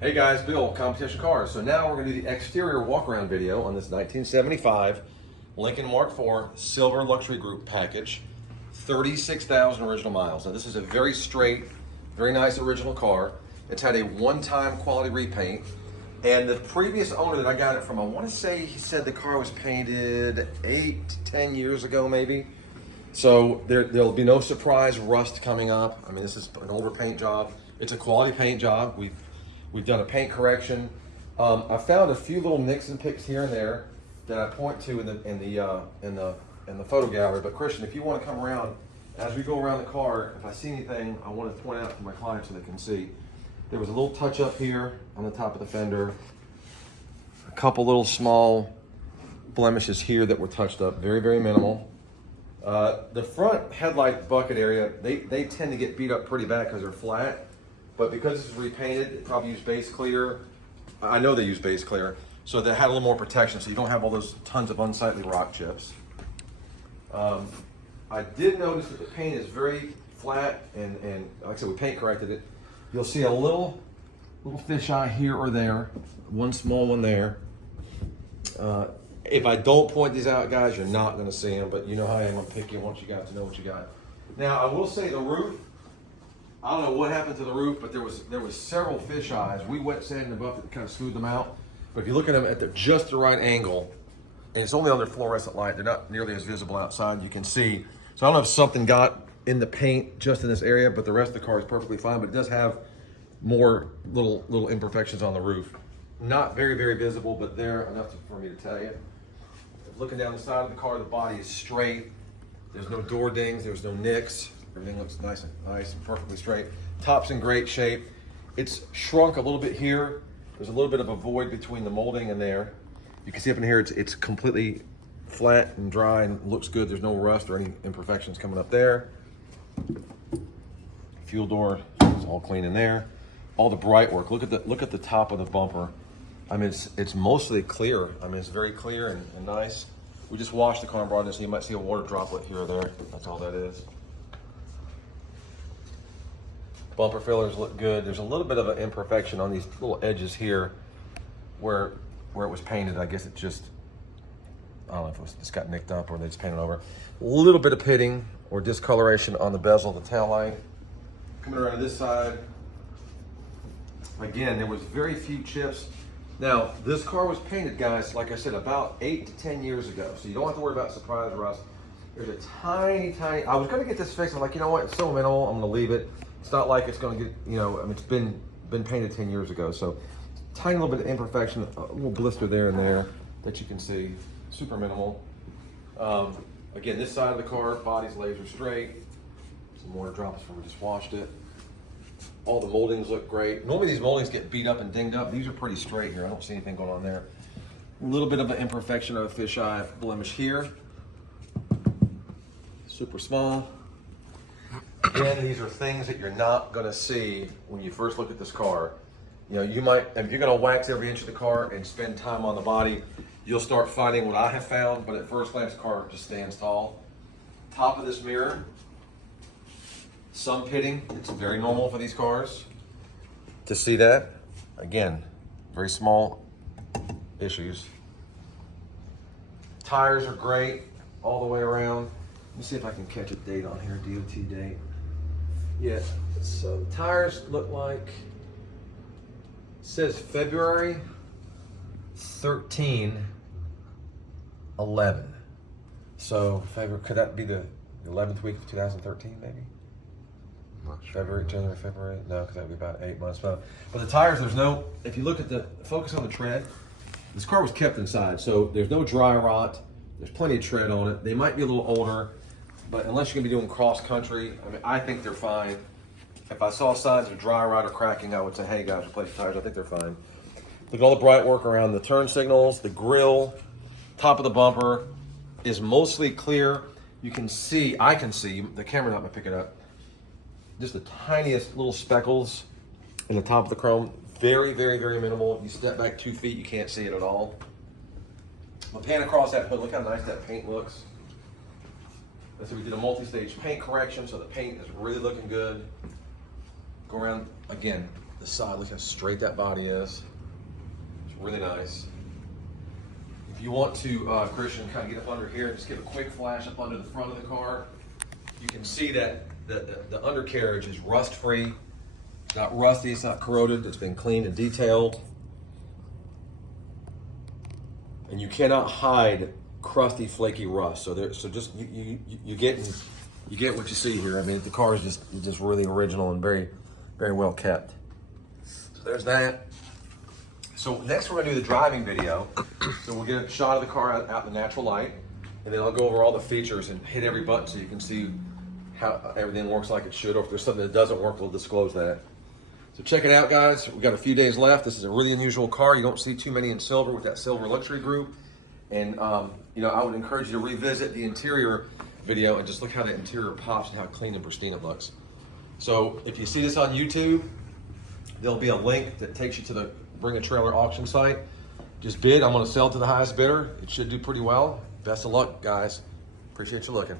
Hey guys, Bill, Competition Cars. So now we're going to do the exterior walk-around video on this 1975 Lincoln Mark IV Silver Luxury Group package, 36,000 original miles. Now this is a very straight, very nice original car. It's had a one-time quality repaint, and the previous owner that I got it from, I want to say he said the car was painted 8 to 10 years ago maybe. So there'll be no surprise rust coming up. I mean, this is an older paint job. It's a quality paint job. We've done a paint correction. I found a few little nicks and picks here and there that I point to in the photo gallery. But Christian, if you want to come around, as we go around the car, if I see anything, I want to point out to my clients so they can see. There was a little touch up here on the top of the fender. A couple little small blemishes here that were touched up, very, very minimal. The front headlight bucket area, they tend to get beat up pretty bad because they're flat. But because this is repainted, it probably used base clear. I know they use base clear, so they had a little more protection, so you don't have all those tons of unsightly rock chips. I did notice that the paint is very flat, and like I said, we paint corrected it. You'll see a little fisheye here or there, one small one there. If I don't point these out, guys, you're not going to see them, but you know how I am. I'm picky once you got to know what you got. Now, I will say the roof, I don't know what happened to the roof, but there was several fish eyes. We wet sanded them up to kind of smooth them out. But if you look at them at just the right angle, and it's only under fluorescent light, they're not nearly as visible outside, you can see. So I don't know if something got in the paint just in this area, but the rest of the car is perfectly fine, but it does have more little imperfections on the roof. Not very, very visible, but there enough for me to tell you. Looking down the side of the car, the body is straight. There's no door dings, there's no nicks. Everything looks nice and perfectly straight. Top's in great shape. It's shrunk a little bit here. There's a little bit of a void between the molding and there. You can see up in here, it's completely flat and dry and looks good. There's no rust or any imperfections coming up there. Fuel door is all clean in there. All the bright work. Look at the top of the bumper. I mean, it's mostly clear. I mean, it's very clear and nice. We just washed the car and brought it in, so you might see a water droplet here or there. That's all that is. Bumper fillers look good. There's a little bit of an imperfection on these little edges here where it was painted. I guess it just, I don't know if it was just got nicked up or they just painted over. A little bit of pitting or discoloration on the bezel of the tail light. Coming around to this side, again, there was very few chips. Now, this car was painted, guys, like I said, about 8 to 10 years ago. So you don't have to worry about surprise rust. There's a tiny, I was gonna get this fixed. I'm like, you know what, it's so minimal, I'm gonna leave it. It's not like it's gonna get, you know, I mean, it's been painted 10 years ago. So tiny little bit of imperfection, a little blister there and there that you can see, super minimal. Again, this side of the car, body's laser straight. Some water drops before we just washed it. All the moldings look great. Normally these moldings get beat up and dinged up. These are pretty straight here. I don't see anything going on there. A little bit of an imperfection of a fisheye blemish here. Super small. Again, these are things that you're not gonna see when you first look at this car. You know, you might, if you're gonna wax every inch of the car and spend time on the body, you'll start finding what I have found, but at first glance, the car just stands tall. Top of this mirror, some pitting. It's very normal for these cars to see that. Again, very small issues. Tires are great all the way around. Let me see if I can catch a date on here, DOT date. Yeah, so the tires look like, it says February 13, 11. So February, could that be the 11th week of 2013 maybe? February, January, February? No, because that would be about 8 months. But the tires, there's no, if you look at the, focus on the tread, this car was kept inside, so there's no dry rot. There's plenty of tread on it. They might be a little older, but unless you're gonna be doing cross country, I mean, I think they're fine. If I saw signs of dry rot or cracking, I would say, hey guys, replace the tires. I think they're fine. Look at all the bright work around the turn signals, the grille, top of the bumper is mostly clear. You can see, I can see, the camera's not gonna pick it up, just the tiniest little speckles in the top of the chrome. Very, very, very minimal. You step back 2 feet, you can't see it at all. I'm gonna pan across that hood. Look how nice that paint looks. So we did a multi-stage paint correction, so the paint is really looking good. Go around again. the side. Look how straight that body is. It's really nice. If you want to, Christian, kind of get up under here and just give a quick flash up under the front of the car, you can see that the undercarriage is rust-free. It's not rusty, it's not corroded, it's been cleaned and detailed. And you cannot hide crusty, flaky rust. So just you get what you see here. I mean, the car is just really original and very, very well kept. So there's that. So next we're gonna do the driving video. So we'll get a shot of the car out in the natural light, and then I'll go over all the features and hit every button so you can see how everything works like it should, or if there's something that doesn't work, we'll disclose that. So check it out, guys. We've got a few days left. This is a really unusual car. You don't see too many in silver with that Silver Luxury Group. And you know, I would encourage you to revisit the interior video and just look how the interior pops and how clean and pristine it looks. So if you see this on YouTube, there'll be a link that takes you to the Bring a Trailer auction site. Just bid. I'm going to sell it to the highest bidder. It should do pretty well. Best of luck, guys. Appreciate you looking.